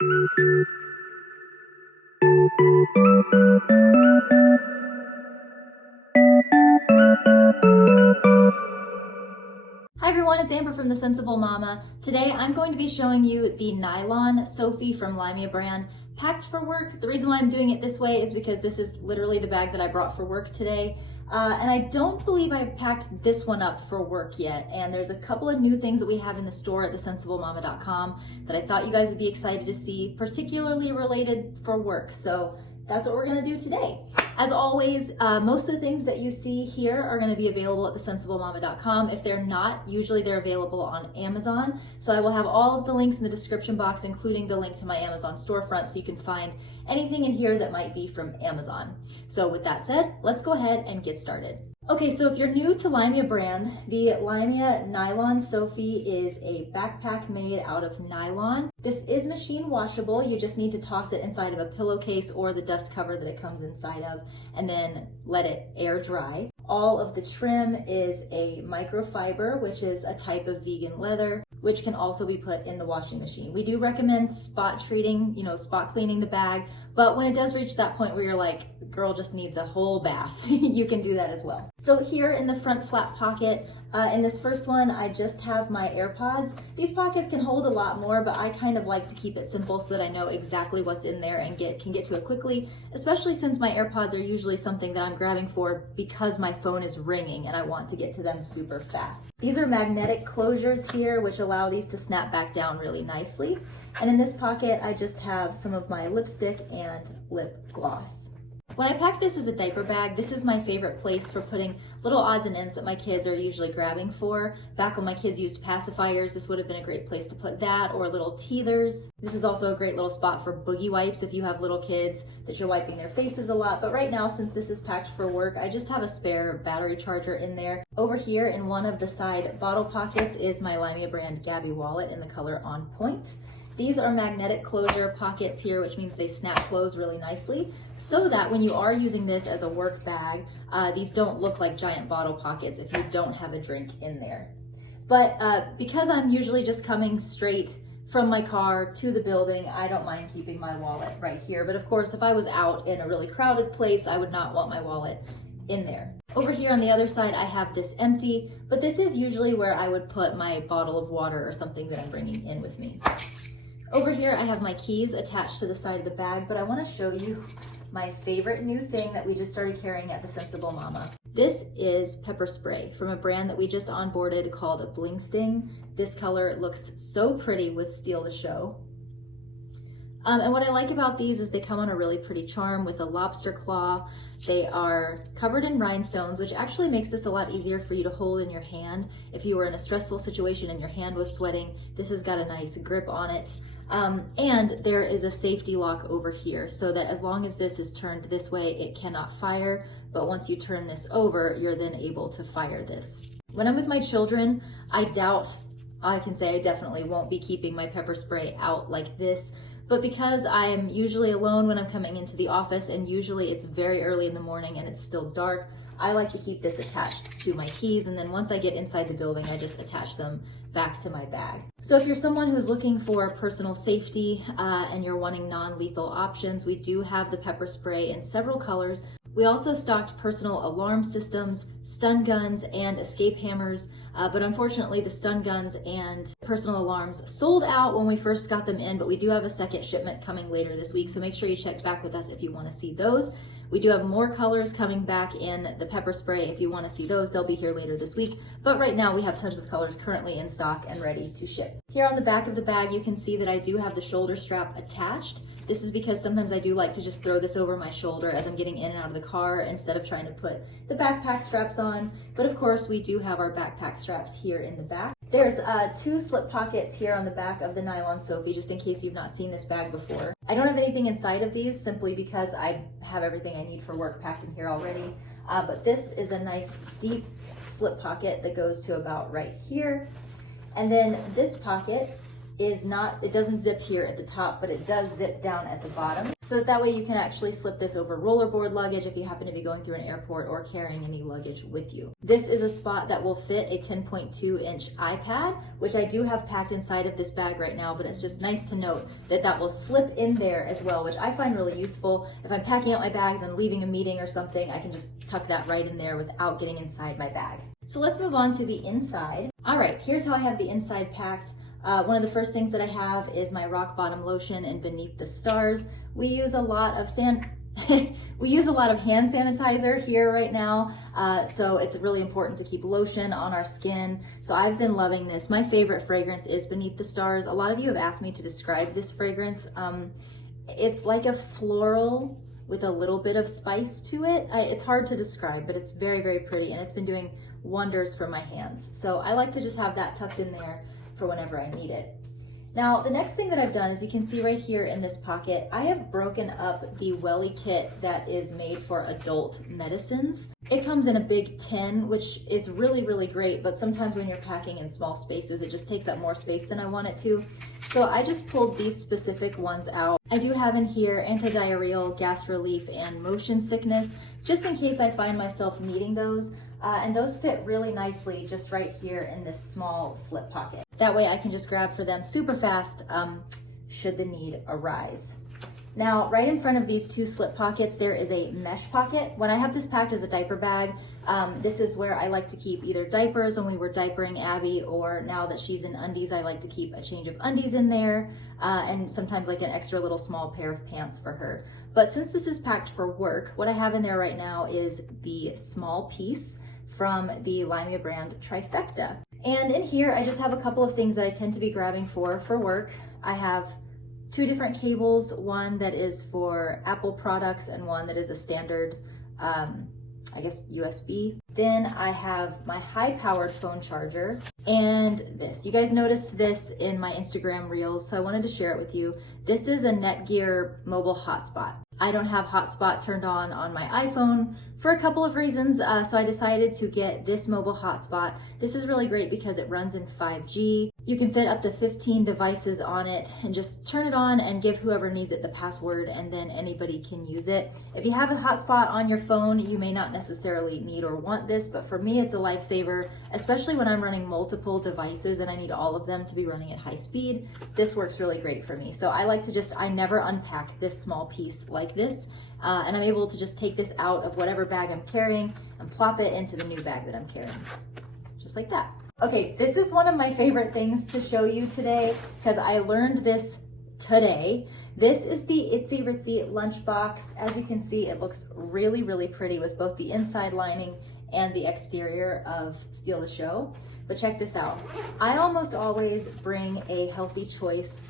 Hi everyone, it's Amber from The Sensible Mama. Today I'm going to be showing you the Nylon Sophie from Limia brand, packed for work. The reason why I'm doing it this way is because this is literally the bag that I brought for work today. And I don't believe I've packed this one up for work yet. And there's a couple of new things that we have in the store at thesensiblемama.com that I thought you guys would be excited to see, particularly related for work. So that's what we're gonna do today. As always, most of the things that you see here are gonna be available at thesensiblемama.com. If they're not, usually they're available on Amazon. So I will have all of the links in the description box, including the link to my Amazon storefront, so you can find anything in here that might be from Amazon. So with that said, let's go ahead and get started. Okay, so if you're new to Limia brand, the Limia Nylon Sophie is a backpack made out of nylon. This is machine washable. You just need to toss it inside of a pillowcase or the dust cover that it comes inside of, and then let it air dry. All of the trim is a microfiber, which is a type of vegan leather, which can also be put in the washing machine. We do recommend spot treating, spot cleaning the bag, but when it does reach that point where you're like, girl just needs a whole bath, you can do that as well. So here in the front flap pocket, in this first one, I just have my AirPods. These pockets can hold a lot more, but I kind of like to keep it simple so that I know exactly what's in there and can get to it quickly, especially since my AirPods are usually something that I'm grabbing for because my phone is ringing and I want to get to them super fast. These are magnetic closures here, which allow these to snap back down really nicely. And in this pocket, I just have some of my lipstick and lip gloss. When I pack this as a diaper bag, this is my favorite place for putting little odds and ends that my kids are usually grabbing for. Back when my kids used pacifiers, this would have been a great place to put that, or little teethers. This is also a great little spot for boogie wipes if you have little kids that you're wiping their faces a lot. But right now, since this is packed for work, I just have a spare battery charger in there. Over here in one of the side bottle pockets is my Limia brand Gabby wallet in the color On Point. These are magnetic closure pockets here, which means they snap close really nicely, so that when you are using this as a work bag, these don't look like giant bottle pockets if you don't have a drink in there. But because I'm usually just coming straight from my car to the building, I don't mind keeping my wallet right here. But of course, if I was out in a really crowded place, I would not want my wallet in there. Over here on the other side, I have this empty, but this is usually where I would put my bottle of water or something that I'm bringing in with me. Over here, I have my keys attached to the side of the bag, but I want to show you my favorite new thing that we just started carrying at The Sensible Mama. This is pepper spray from a brand that we just onboarded called Bling Sting. This color looks so pretty with Steal the Show. And what I like about these is they come on a really pretty charm with a lobster claw. They are covered in rhinestones, which actually makes this a lot easier for you to hold in your hand. If you were in a stressful situation and your hand was sweating, this has got a nice grip on it. And there is a safety lock over here so that as long as this is turned this way, it cannot fire. But once you turn this over, you're then able to fire this. When I'm with my children, I can say I definitely won't be keeping my pepper spray out like this. But because I'm usually alone when I'm coming into the office, and usually it's very early in the morning and it's still dark, I like to keep this attached to my keys, and then once I get inside the building, I just attach them back to my bag. So if you're someone who's looking for personal safety and you're wanting non-lethal options, we do have the pepper spray in several colors. We also stocked personal alarm systems, stun guns, and escape hammers, but unfortunately the stun guns and personal alarms sold out when we first got them in, but we do have a second shipment coming later this week, so make sure you check back with us if you want to see those. We do have more colors coming back in the pepper spray. If you want to see those, they'll be here later this week. But right now we have tons of colors currently in stock and ready to ship. Here on the back of the bag, you can see that I do have the shoulder strap attached. This is because sometimes I do like to just throw this over my shoulder as I'm getting in and out of the car instead of trying to put the backpack straps on. But of course, we do have our backpack straps here in the back. There's two slip pockets here on the back of the Nylon Sophie, just in case you've not seen this bag before. I don't have anything inside of these simply because I have everything I need for work packed in here already. But this is a nice deep slip pocket that goes to about right here. And then this pocket is not, it doesn't zip here at the top, but it does zip down at the bottom. So that way you can actually slip this over rollerboard luggage if you happen to be going through an airport or carrying any luggage with you. This is a spot that will fit a 10.2-inch iPad, which I do have packed inside of this bag right now, but it's just nice to note that that will slip in there as well, which I find really useful. If I'm packing out my bags and leaving a meeting or something, I can just tuck that right in there without getting inside my bag. So let's move on to the inside. All right, here's how I have the inside packed. One of the first things that I have is my rock bottom lotion and Beneath the Stars. We use a lot of we use a lot of hand sanitizer here right now, so it's really important to keep lotion on our skin. So I've been loving this. My favorite fragrance is Beneath the Stars. A lot of you have asked me to describe this fragrance. It's like a floral with a little bit of spice to it. It's hard to describe, but it's very, very pretty, and it's been doing wonders for my hands. So I like to just have that tucked in there for whenever I need it. Now, the next thing that I've done is you can see right here in this pocket, I have broken up the Welly kit that is made for adult medicines. It comes in a big tin, which is really, really great, but sometimes when you're packing in small spaces, it just takes up more space than I want it to. So I just pulled these specific ones out. I do have in here antidiarrheal, gas relief, and motion sickness, just in case I find myself needing those. And those fit really nicely just right here in this small slip pocket. That way I can just grab for them super fast should the need arise. Now, right in front of these two slip pockets, there is a mesh pocket. When I have this packed as a diaper bag, this is where I like to keep either diapers when we were diapering Abby, or now that she's in undies, I like to keep a change of undies in there, and sometimes like an extra little small pair of pants for her. But since this is packed for work, what I have in there right now is the small piece from the Limia brand Trifecta. And in here, I just have a couple of things that I tend to be grabbing for work. I have two different cables, one that is for Apple products and one that is a standard, I guess, USB. Then I have my high-powered phone charger and this. You guys noticed this in my Instagram reels, so I wanted to share it with you. This is a Netgear mobile hotspot. I don't have hotspot turned on my iPhone for a couple of reasons, so I decided to get this mobile hotspot. This is really great because it runs in 5G. You can fit up to 15 devices on it and just turn it on and give whoever needs it the password, and then anybody can use it. If you have a hotspot on your phone, you may not necessarily need or want this, but for me it's a lifesaver, especially when I'm running multiple devices and I need all of them to be running at high speed. This works really great for me. So I like to I never unpack this small piece like this, and I'm able to just take this out of whatever bag I'm carrying and plop it into the new bag that I'm carrying, just like that. Okay, this is one of my favorite things to show you today because I learned this today. This is the Itsy Ritzy Lunchbox. As you can see, it looks really, really pretty with both the inside lining and the exterior of Steal the Show. But check this out. I almost always bring a healthy choice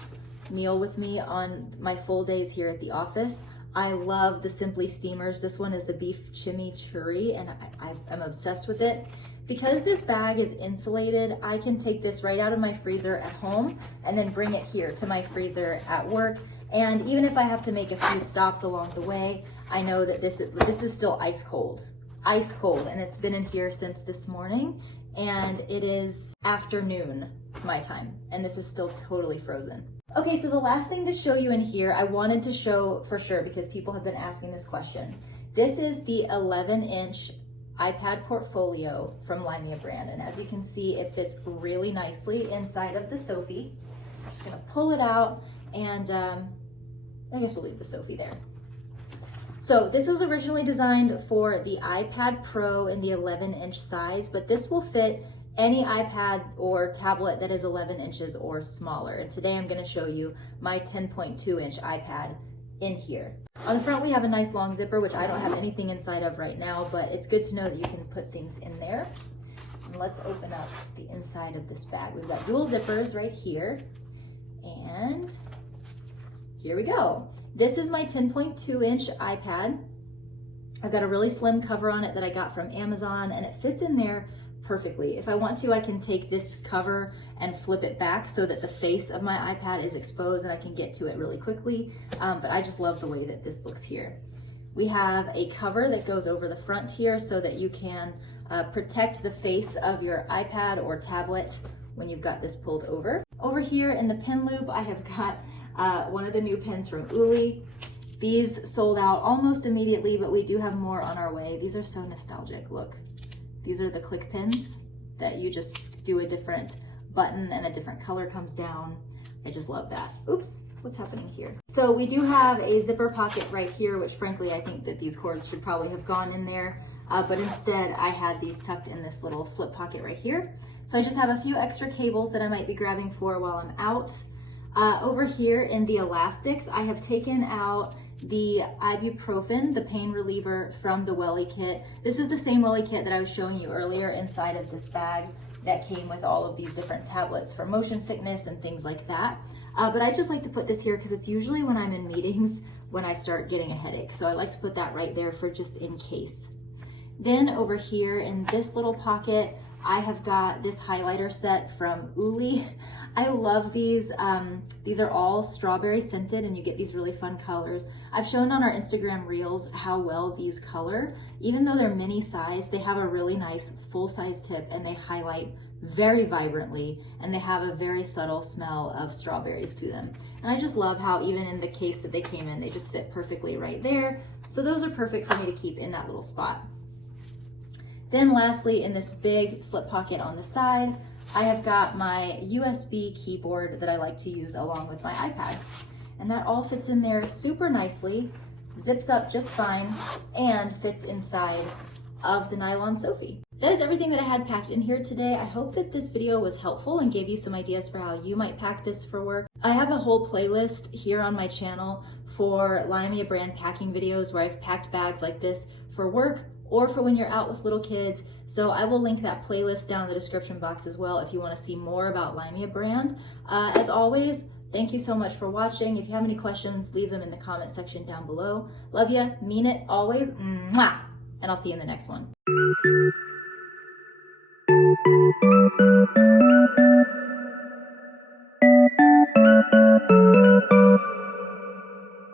meal with me on my full days here at the office. I love the Simply Steamers. This one is the beef chimichurri, and I'm obsessed with it. Because this bag is insulated, I can take this right out of my freezer at home and then bring it here to my freezer at work. And even if I have to make a few stops along the way, I know that this is still ice cold, and it's been in here since this morning, and it is afternoon my time, and this is still totally frozen. Okay, so the last thing to show you in here, I wanted to show for sure because people have been asking this question. This is the 11-inch iPad portfolio from Limia brand, and as you can see, it fits really nicely inside of the Sophie. I'm just gonna pull it out, and I guess we'll leave the Sophie there. So this was originally designed for the iPad Pro in the 11-inch size, but this will fit any iPad or tablet that is 11 inches or smaller. And today I'm going to show you my 10.2-inch iPad in here. On the front we have a nice long zipper, which I don't have anything inside of right now, but it's good to know that you can put things in there. And let's open up the inside of this bag. We've got dual zippers right here, and here we go. This is my 10.2-inch iPad. I've got a really slim cover on it that I got from Amazon, and it fits in there perfectly. If I want to, I can take this cover and flip it back so that the face of my iPad is exposed and I can get to it really quickly, but I just love the way that this looks here. We have a cover that goes over the front here so that you can protect the face of your iPad or tablet when you've got this pulled over. Over here in the pin loop, I have got one of the new pins from Uli. These sold out almost immediately, but we do have more on our way. These are so nostalgic, look. These are the click pins that you just do a different button and a different color comes down. I just love that. Oops, what's happening here? So we do have a zipper pocket right here, which frankly, I think that these cords should probably have gone in there, but instead I had these tucked in this little slip pocket right here. So I just have a few extra cables that I might be grabbing for while I'm out. Over here in the elastics, I have taken out the ibuprofen, the pain reliever from the Welly kit. This is the same Welly kit that I was showing you earlier inside of this bag that came with all of these different tablets for motion sickness and things like that. But I just like to put this here because it's usually when I'm in meetings when I start getting a headache. So I like to put that right there for just in case. Then over here in this little pocket, I have got this highlighter set from Uli. I love these. These are all strawberry scented and you get these really fun colors. I've shown on our Instagram reels how well these color. Even though they're mini size, they have a really nice full size tip and they highlight very vibrantly and they have a very subtle smell of strawberries to them. And I just love how even in the case that they came in, they just fit perfectly right there. So those are perfect for me to keep in that little spot. Then lastly, in this big slip pocket on the side, I have got my USB keyboard that I like to use along with my iPad. And that all fits in there super nicely, zips up just fine, and fits inside of the Nylon Sophie. That is everything that I had packed in here today. I hope that this video was helpful and gave you some ideas for how you might pack this for work. I have a whole playlist here on my channel for Limia brand packing videos where I've packed bags like this for work or for when you're out with little kids. So I will link that playlist down in the description box as well if you want to see more about Limia brand. As always, thank you so much for watching. If you have any questions, leave them in the comment section down below. Love ya, mean it always, mwah! And I'll see you in the next one.